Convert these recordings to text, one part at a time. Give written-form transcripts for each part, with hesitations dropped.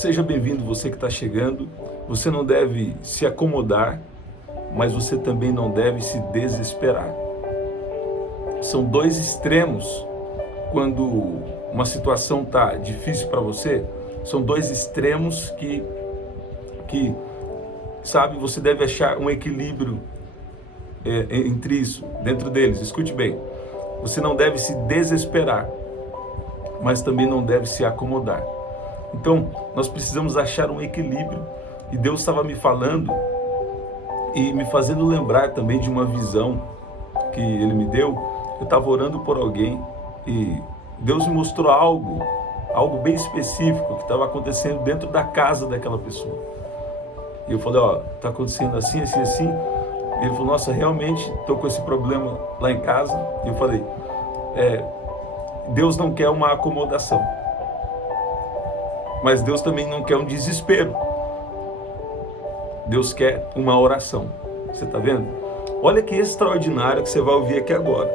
Seja bem-vindo, você que está chegando. Você não deve se acomodar, mas você também não deve se desesperar. São dois extremos quando uma situação está difícil para você. São dois extremos que, sabe, você deve achar um equilíbrio entre isso, dentro deles. Escute bem, você não deve se desesperar, mas também não deve se acomodar. Então, nós precisamos achar um equilíbrio. E Deus estava me falando e me fazendo lembrar também de uma visão que Ele me deu. Eu estava orando por alguém e Deus me mostrou algo bem específico que estava acontecendo dentro da casa daquela pessoa. E eu falei, está acontecendo assim, assim, assim. E ele falou, nossa, realmente estou com esse problema lá em casa. E eu falei, Deus não quer uma acomodação, mas Deus também não quer um desespero. Deus quer uma oração. Você está vendo? Olha que extraordinário que você vai ouvir aqui agora.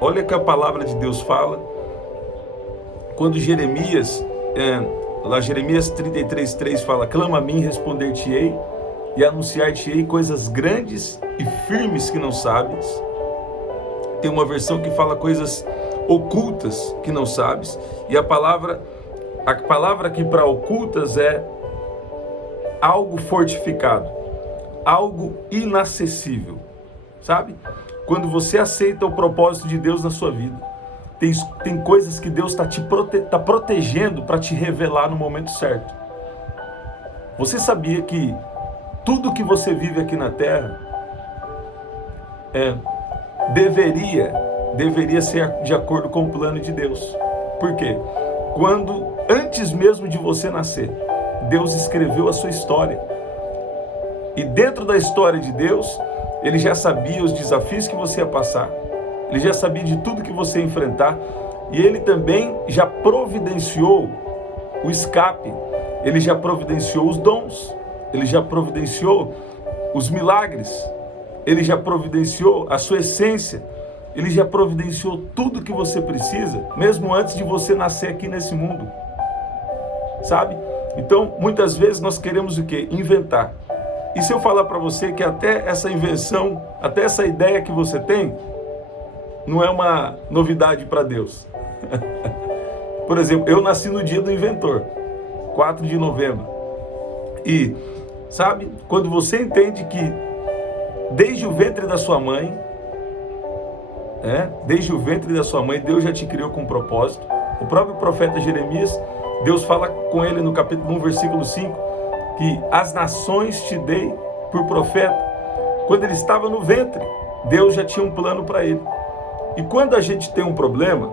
Olha que a palavra de Deus fala. Quando Jeremias 33:3 fala, clama a mim, responder-te-ei e anunciar-te-ei coisas grandes e firmes que não sabes. Tem uma versão que fala coisas ocultas que não sabes. E a palavra aqui para ocultas é algo fortificado, algo inacessível, sabe? Quando você aceita o propósito de Deus na sua vida, tem coisas que Deus está protegendo para te revelar no momento certo. Você sabia que tudo que você vive aqui na Terra deveria ser de acordo com o plano de Deus? Por quê? Antes mesmo de você nascer, Deus escreveu a sua história. E dentro da história de Deus, Ele já sabia os desafios que você ia passar. Ele já sabia de tudo que você ia enfrentar. E Ele também já providenciou o escape. Ele já providenciou os dons. Ele já providenciou os milagres. Ele já providenciou a sua essência. Ele já providenciou tudo que você precisa, mesmo antes de você nascer aqui nesse mundo. Sabe? Então, muitas vezes nós queremos o quê? Inventar. E se eu falar para você que até essa invenção, até essa ideia que você tem, não é uma novidade para Deus. Por exemplo, eu nasci no dia do inventor, 4 de novembro. E, sabe, quando você entende que desde o ventre da sua mãe, Deus já te criou com um propósito. O próprio profeta Jeremias, Deus fala com ele no capítulo 1, versículo 5, que as nações te dei por profeta. Quando ele estava no ventre, Deus já tinha um plano para ele. E quando a gente tem um problema,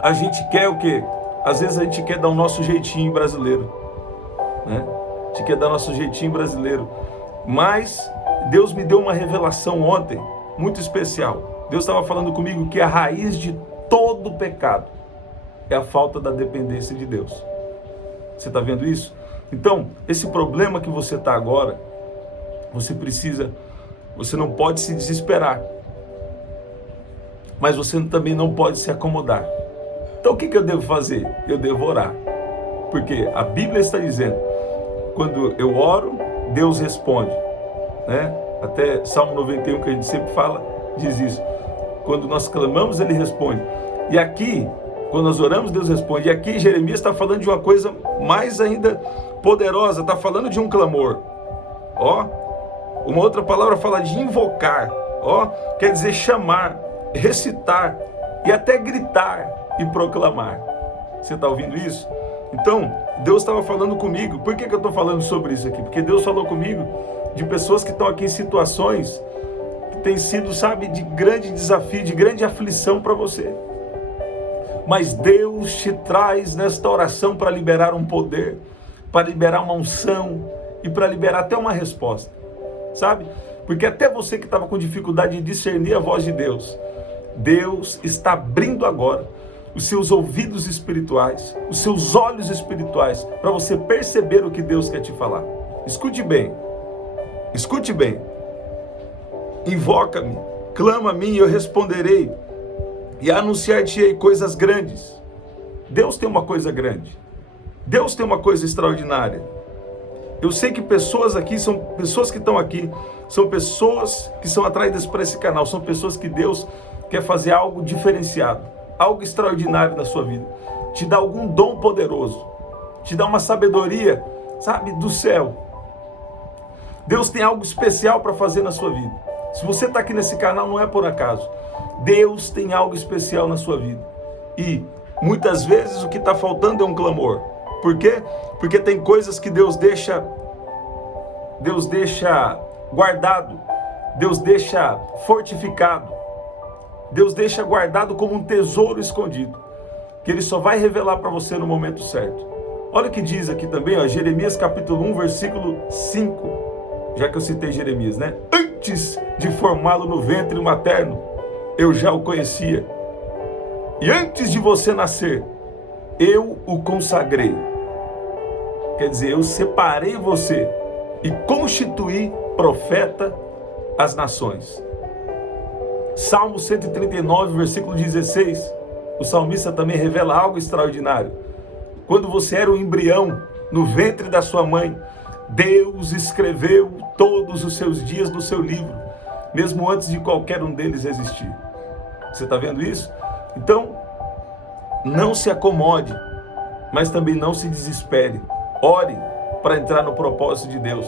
a gente quer o quê? Às vezes a gente quer dar o nosso jeitinho brasileiro, né? A gente quer dar o nosso jeitinho brasileiro. Mas Deus me deu uma revelação ontem, muito especial. Deus estava falando comigo que a raiz de todo pecado é a falta da dependência de Deus. Você está vendo isso? Então, esse problema que você está agora, você não pode se desesperar, mas você também não pode se acomodar. Então o que eu devo fazer? Eu devo orar, porque a Bíblia está dizendo, quando eu oro, Deus responde, né? Até Salmo 91, que a gente sempre fala, diz isso. Quando nós clamamos, Ele responde. E aqui, quando nós oramos, Deus responde. E aqui Jeremias está falando de uma coisa mais ainda poderosa, está falando de um clamor. Uma outra palavra fala de invocar. Quer dizer chamar, recitar e até gritar e proclamar. Você está ouvindo isso? Então, Deus estava falando comigo. Por que eu estou falando sobre isso aqui? Porque Deus falou comigo de pessoas que estão aqui em situações que têm sido, sabe, de grande desafio, de grande aflição para você. Mas Deus te traz nesta oração para liberar um poder, para liberar uma unção e para liberar até uma resposta, sabe? Porque até você que estava com dificuldade de discernir a voz de Deus, Deus está abrindo agora os seus ouvidos espirituais, os seus olhos espirituais, para você perceber o que Deus quer te falar. Escute bem, escute bem. Invoca-me, clama a mim e eu responderei, e anunciar-te-ei coisas grandes. Deus tem uma coisa grande. Deus tem uma coisa extraordinária. Eu sei que pessoas aqui, são pessoas que estão aqui, são pessoas que são atraídas para esse canal, são pessoas que Deus quer fazer algo diferenciado, algo extraordinário na sua vida. Te dá algum dom poderoso, te dá uma sabedoria, sabe, do céu. Deus tem algo especial para fazer na sua vida. Se você está aqui nesse canal, não é por acaso. Deus tem algo especial na sua vida. E muitas vezes o que está faltando é um clamor. Por quê? Porque tem coisas que Deus deixa guardado, Deus deixa fortificado, Deus deixa guardado como um tesouro escondido, que Ele só vai revelar para você no momento certo. Olha o que diz aqui também, ó, Jeremias capítulo 1, versículo 5, já que eu citei Jeremias, né? Antes de formá-lo no ventre materno, eu já o conhecia. E antes de você nascer, eu o consagrei. Quer dizer, eu separei você e constituí profeta às nações. Salmo 139, versículo 16, o salmista também revela algo extraordinário. Quando você era um embrião no ventre da sua mãe, Deus escreveu todos os seus dias no seu livro, mesmo antes de qualquer um deles existir. Você está vendo isso? Então, não se acomode, mas também não se desespere. Ore para entrar no propósito de Deus.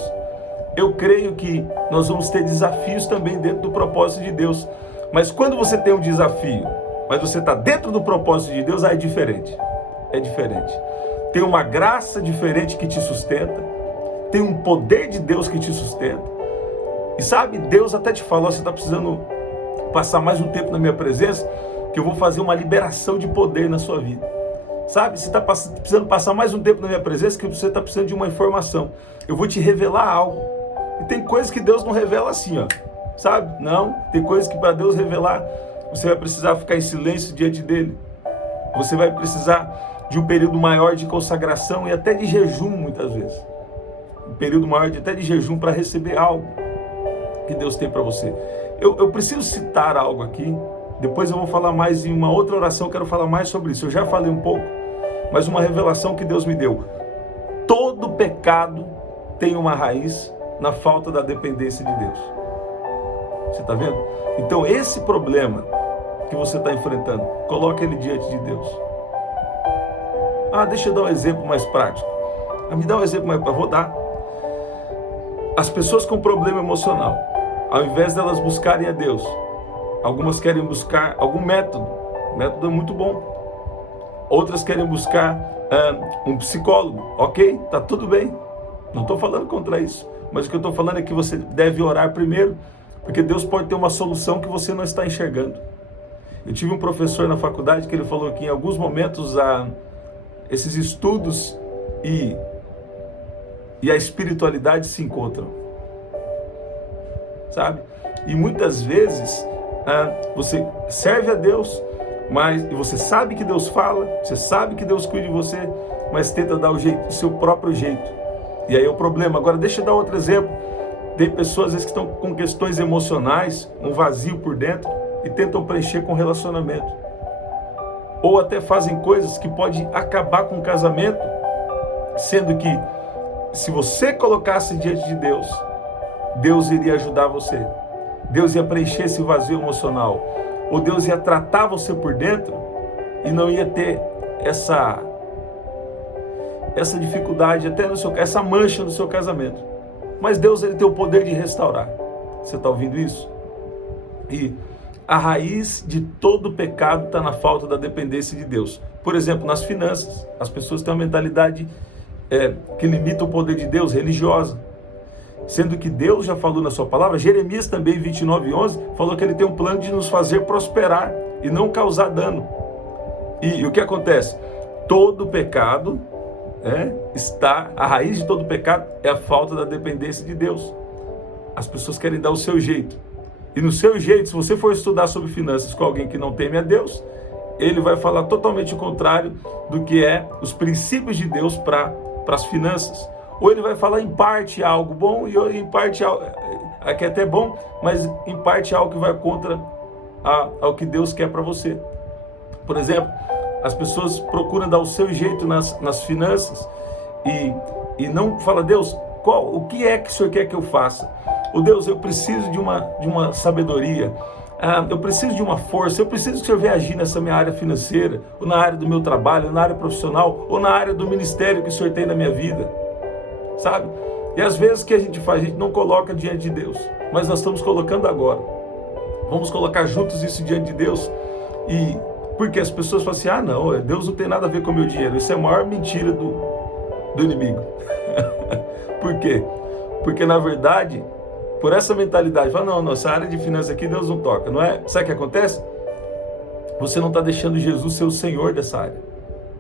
Eu creio que nós vamos ter desafios também dentro do propósito de Deus. Mas quando você tem um desafio, mas você está dentro do propósito de Deus, aí é diferente. É diferente. Tem uma graça diferente que te sustenta. Tem um poder de Deus que te sustenta. E sabe, Deus até te falou, você está precisando passar mais um tempo na minha presença, que eu vou fazer uma liberação de poder na sua vida. Sabe, você está precisando passar mais um tempo na minha presença, que você está precisando de uma informação. Eu vou te revelar algo. E tem coisas que Deus não revela assim, ó. Sabe? Não, tem coisas que para Deus revelar, você vai precisar ficar em silêncio diante dele. Você vai precisar de um período maior de consagração e até de jejum, muitas vezes. Um período maior até de jejum para receber algo que Deus tem para você. Eu preciso citar algo aqui. Depois eu vou falar mais em uma outra oração, eu quero falar mais sobre isso. Eu já falei um pouco, mas uma revelação que Deus me deu. Todo pecado tem uma raiz na falta da dependência de Deus. Você está vendo? Então esse problema que você está enfrentando, coloque ele diante de Deus. Deixa eu dar um exemplo mais prático. Me dá um exemplo mais prático. Vou dar. As pessoas com problema emocional, ao invés delas buscarem a Deus, algumas querem buscar algum método. O método é muito bom. Outras querem buscar um psicólogo. Ok, tá tudo bem. Não estou falando contra isso. Mas o que eu estou falando é que você deve orar primeiro, porque Deus pode ter uma solução que você não está enxergando. Eu tive um professor na faculdade que ele falou que em alguns momentos esses estudos e a espiritualidade se encontram. Sabe? E muitas vezes você serve a Deus, mas você sabe que Deus fala, você sabe que Deus cuida de você, mas tenta dar o seu próprio jeito. E aí é o problema. Agora deixa eu dar outro exemplo. Tem pessoas às vezes que estão com questões emocionais, um vazio por dentro, e tentam preencher com relacionamento. Ou até fazem coisas que podem acabar com o casamento, sendo que se você colocasse diante de Deus, Deus iria ajudar você. Deus ia preencher esse vazio emocional. Ou Deus ia tratar você por dentro e não ia ter essa dificuldade, até essa mancha no seu casamento. Mas Deus, ele tem o poder de restaurar. Você está ouvindo isso? E a raiz de todo pecado está na falta da dependência de Deus. Por exemplo, nas finanças, as pessoas têm uma mentalidade que limita o poder de Deus, religiosa. Sendo que Deus já falou na sua palavra, Jeremias também, 29:11, falou que ele tem um plano de nos fazer prosperar e não causar dano. E o que acontece? Todo pecado a raiz de todo pecado é a falta da dependência de Deus. As pessoas querem dar o seu jeito. E no seu jeito, se você for estudar sobre finanças com alguém que não teme a Deus, ele vai falar totalmente o contrário do que é os princípios de Deus para as finanças. Ou ele vai falar em parte algo bom e em parte algo que é até bom, mas em parte algo que vai contra ao que Deus quer para você. Por exemplo, As pessoas procuram dar o seu jeito nas finanças e não fala, Deus, o que é que o Senhor quer que eu faça? Deus, eu preciso de uma sabedoria, eu preciso de uma força, eu preciso que o Senhor venha agir nessa minha área financeira, ou na área do meu trabalho, ou na área profissional, ou na área do ministério que o Senhor tem na minha vida, sabe? E às vezes o que a gente faz? A gente não coloca diante de Deus, mas nós estamos colocando agora. Vamos colocar juntos isso diante de Deus. E porque as pessoas falam assim, não, Deus não tem nada a ver com o meu dinheiro. Isso é a maior mentira do inimigo. Por quê? Porque na verdade, por essa mentalidade, fala, não, nossa área de finanças aqui Deus não toca, não é? Sabe o que acontece? Você não está deixando Jesus ser o Senhor dessa área.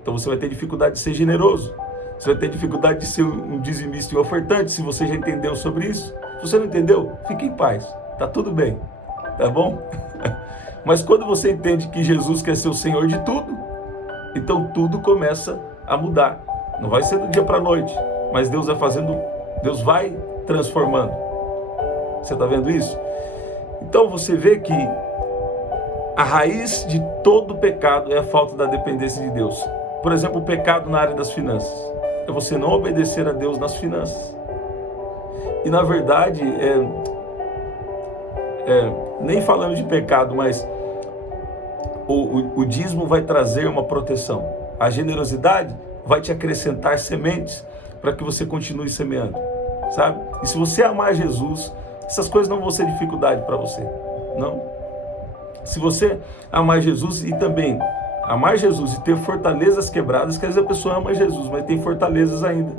Então você vai ter dificuldade de ser generoso. Você vai ter dificuldade de ser um dizimista e ofertante, se você já entendeu sobre isso. Se você não entendeu, fique em paz, tá tudo bem, tá bom? Mas quando você entende que Jesus quer ser o Senhor de tudo, então tudo começa a mudar. Não vai ser do dia para a noite, mas Deus vai transformando. Você está vendo isso? Então você vê que a raiz de todo pecado é a falta da dependência de Deus. Por exemplo, o pecado na área das finanças é você não obedecer a Deus nas finanças. E na verdade, nem falando de pecado, mas o dízimo vai trazer uma proteção. A generosidade vai te acrescentar sementes para que você continue semeando, sabe? E se você amar Jesus, essas coisas não vão ser dificuldade para você, não. Se você amar Jesus e também amar Jesus e ter fortalezas quebradas, quer dizer, a pessoa ama Jesus, mas tem fortalezas ainda.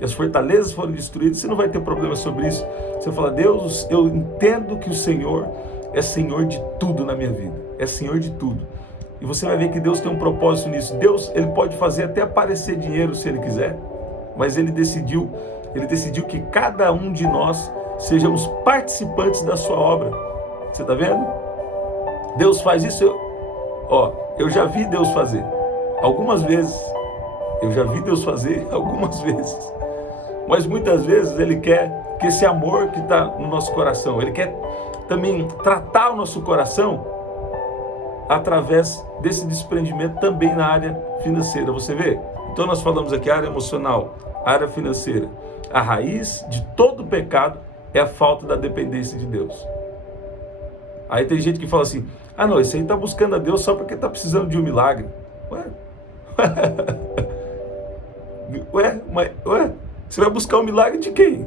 E as fortalezas foram destruídas, você não vai ter problema sobre isso. Você fala, Deus, eu entendo que o Senhor é Senhor de tudo na minha vida. É Senhor de tudo. E você vai ver que Deus tem um propósito nisso. Deus, Ele pode fazer até aparecer dinheiro se Ele quiser, mas Ele decidiu que cada um de nós sejamos participantes da sua obra. Você está vendo? Deus faz isso. Eu já vi Deus fazer algumas vezes. Mas muitas vezes Ele quer que esse amor que está no nosso coração, Ele quer também tratar o nosso coração através desse desprendimento também na área financeira. Você vê? Então nós falamos aqui área emocional, área financeira. A raiz de todo pecado é a falta da dependência de Deus. Aí tem gente que fala assim, não, esse aí está buscando a Deus só porque está precisando de um milagre. Ué, você vai buscar um milagre de quem?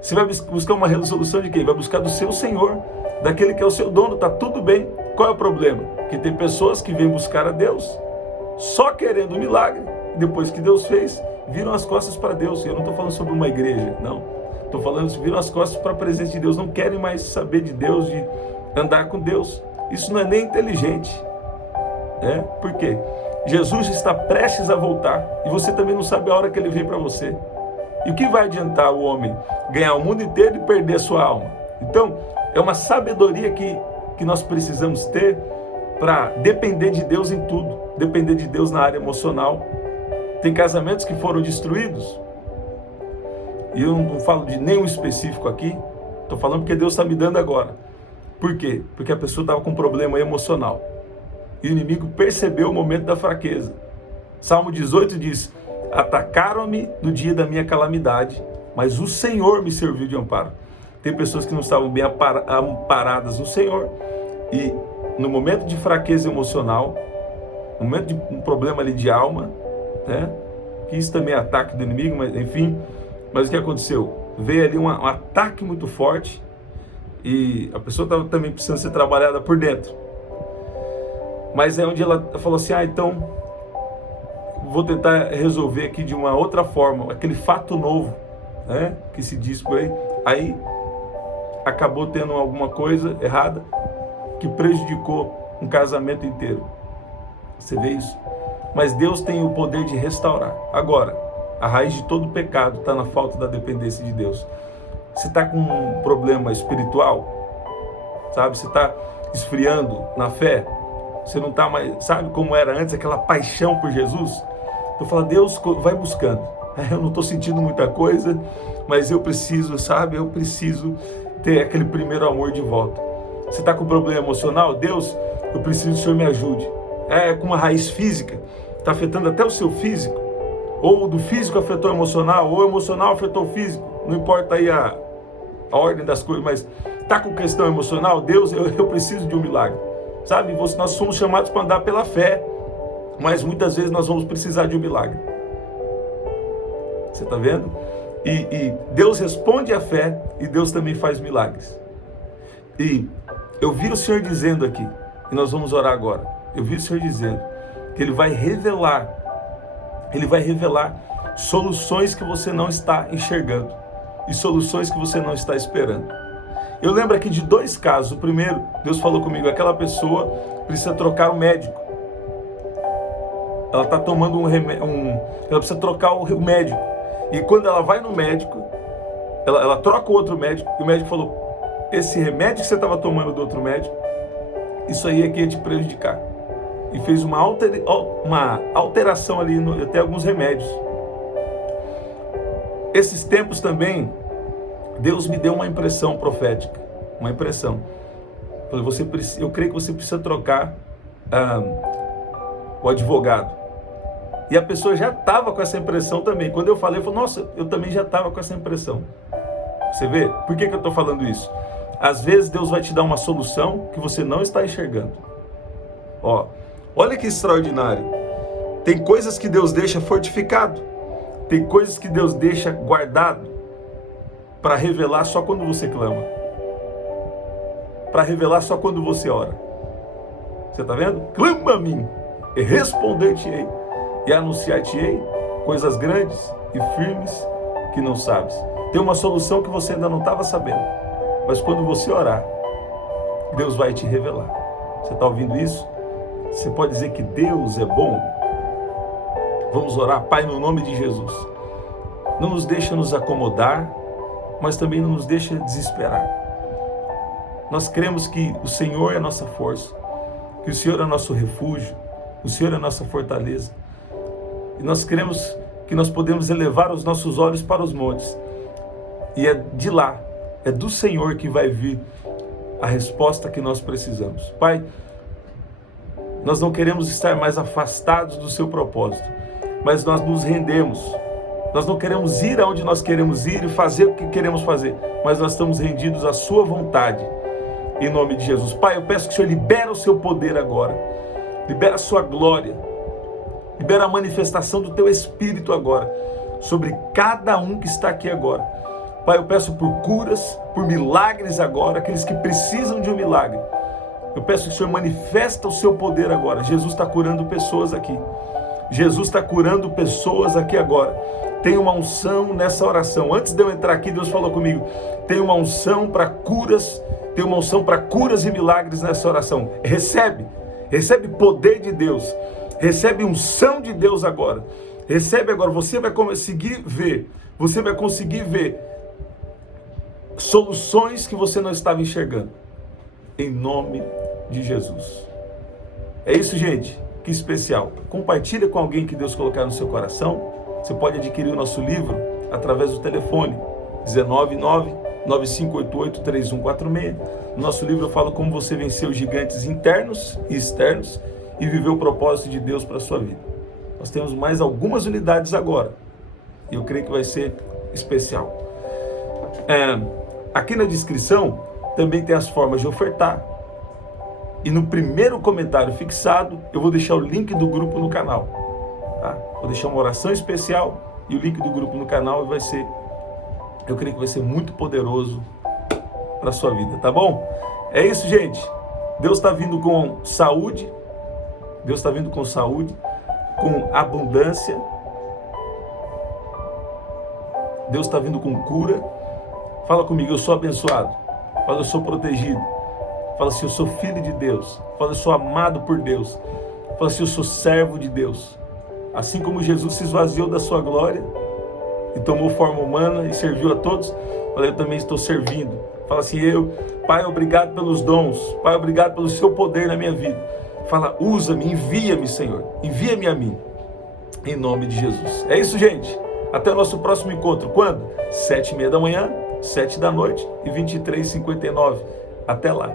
Você vai buscar uma resolução de quem? Vai buscar do seu Senhor, daquele que é o seu dono, está tudo bem. Qual é o problema? Que tem pessoas que vêm buscar a Deus só querendo um milagre, depois que Deus fez, viram as costas para Deus. Eu não estou falando sobre uma igreja, não. Estou falando que viram as costas para a presença de Deus, não querem mais saber de Deus, de andar com Deus. Isso não é nem inteligente. Por quê? Jesus está prestes a voltar e você também não sabe a hora que Ele vem para você. E o que vai adiantar o homem ganhar o mundo inteiro e perder a sua alma? Então, é uma sabedoria que nós precisamos ter para depender de Deus em tudo. Depender de Deus na área emocional. Tem casamentos que foram destruídos. E eu não falo de nenhum específico aqui. Estou falando porque Deus está me dando agora. Por quê? Porque a pessoa estava com um problema emocional. E o inimigo percebeu o momento da fraqueza. Salmo 18 diz, atacaram-me no dia da minha calamidade, mas o Senhor me serviu de amparo. Tem pessoas que não estavam bem amparadas no Senhor. E no momento de fraqueza emocional, no momento de um problema ali de alma, que isso também é ataque do inimigo, mas enfim. Mas o que aconteceu? Veio ali um ataque muito forte e a pessoa estava também precisando ser trabalhada por dentro. Mas é onde ela falou assim, então vou tentar resolver aqui de uma outra forma, aquele fato novo, que se diz por aí. Aí acabou tendo alguma coisa errada que prejudicou um casamento inteiro. Você vê isso? Mas Deus tem o poder de restaurar. Agora, a raiz de todo pecado está na falta da dependência de Deus. Você está com um problema espiritual, sabe? Você está esfriando na fé. Você não está mais, sabe como era antes, aquela paixão por Jesus? Eu falo, Deus, vai buscando. Eu não estou sentindo muita coisa, mas eu preciso, sabe? Eu preciso ter aquele primeiro amor de volta. Você está com problema emocional? Deus, eu preciso que o Senhor me ajude. com uma raiz física, está afetando até o seu físico, ou do físico afetou o emocional, ou o emocional afetou o físico, não importa aí a ordem das coisas, mas está com questão emocional, Deus, eu preciso de um milagre, sabe? Nós somos chamados para andar pela fé, mas muitas vezes nós vamos precisar de um milagre. Você está vendo? E Deus responde à fé e Deus também faz milagres. E eu vi o Senhor dizendo aqui, e nós vamos orar agora, eu vi o Senhor dizendo que Ele vai revelar soluções que você não está enxergando e soluções que você não está esperando. Eu lembro aqui de 2 casos. O primeiro, Deus falou comigo, aquela pessoa precisa trocar o médico. Ela está tomando ela precisa trocar o médico. E quando ela vai no médico, ela troca o outro médico, e o médico falou, esse remédio que você estava tomando do outro médico, isso aí é que ia te prejudicar. E fez uma alteração ali, até alguns remédios. Esses tempos também, Deus me deu uma impressão profética, uma impressão. Eu creio que você precisa trocar o advogado. E a pessoa já estava com essa impressão também. Quando eu falei, nossa, eu também já estava com essa impressão. Você vê? Por que eu estou falando isso? Às vezes Deus vai te dar uma solução que você não está enxergando. Olha que extraordinário. Tem coisas que Deus deixa fortificado. Tem coisas que Deus deixa guardado para revelar só quando você clama. Para revelar só quando você ora. Você está vendo? Clama a mim e responder-te-ei e anunciar-te-ei coisas grandes e firmes que não sabes. Tem uma solução que você ainda não estava sabendo. Mas quando você orar, Deus vai te revelar. Você está ouvindo isso? Você pode dizer que Deus é bom? Vamos orar. Pai, no nome de Jesus. Não nos deixa nos acomodar, mas também não nos deixa desesperar. Nós cremos que o Senhor é a nossa força, que o Senhor é nosso refúgio, o Senhor é a nossa fortaleza. E nós cremos que nós podemos elevar os nossos olhos para os montes. E é de lá, é do Senhor que vai vir a resposta que nós precisamos. Pai, nós não queremos estar mais afastados do seu propósito, mas nós nos rendemos. Nós não queremos ir aonde nós queremos ir e fazer o que queremos fazer, mas nós estamos rendidos à sua vontade, em nome de Jesus. Pai, eu peço que o Senhor libere o seu poder agora, libera a sua glória, libera a manifestação do teu Espírito agora, sobre cada um que está aqui agora. Pai, eu peço por curas, por milagres agora, aqueles que precisam de um milagre. Eu peço que o Senhor manifesta o seu poder agora. Jesus está curando pessoas aqui. Jesus está curando pessoas aqui agora. Tem uma unção nessa oração. Antes de eu entrar aqui, Deus falou comigo. Tem uma unção para curas. Tem uma unção para curas e milagres nessa oração. Recebe poder de Deus. Recebe unção de Deus agora. Recebe agora. Você vai conseguir ver. Você vai conseguir ver soluções que você não estava enxergando. Em nome de Jesus. É isso, gente. Que especial. Compartilha com alguém que Deus colocar no seu coração. Você pode adquirir o nosso livro através do telefone 199-9588-3146. No nosso livro eu falo como você venceu gigantes internos e externos e viveu o propósito de Deus para a sua vida. Nós temos mais algumas unidades agora. E eu creio que vai ser especial. Aqui na descrição também tem as formas de ofertar. E no primeiro comentário fixado, eu vou deixar o link do grupo no canal. Tá? Vou deixar uma oração especial e o link do grupo no canal vai ser, eu creio que vai ser muito poderoso para a sua vida, tá bom? É isso, gente. Deus está vindo com saúde. Deus está vindo com saúde, com abundância. Deus está vindo com cura. Fala comigo, eu sou abençoado. Fala, eu sou protegido. Fala assim, eu sou filho de Deus. Fala, eu sou amado por Deus. Fala assim, eu sou servo de Deus. Assim como Jesus se esvaziou da sua glória e tomou forma humana e serviu a todos, fala, eu também estou servindo. Fala assim, Pai, obrigado pelos dons. Pai, obrigado pelo seu poder na minha vida. Fala, usa-me, envia-me, Senhor. Envia-me a mim. Em nome de Jesus. É isso, gente. Até o nosso próximo encontro. Quando? 7h30 da manhã, 7 da noite e 23h59. Até lá.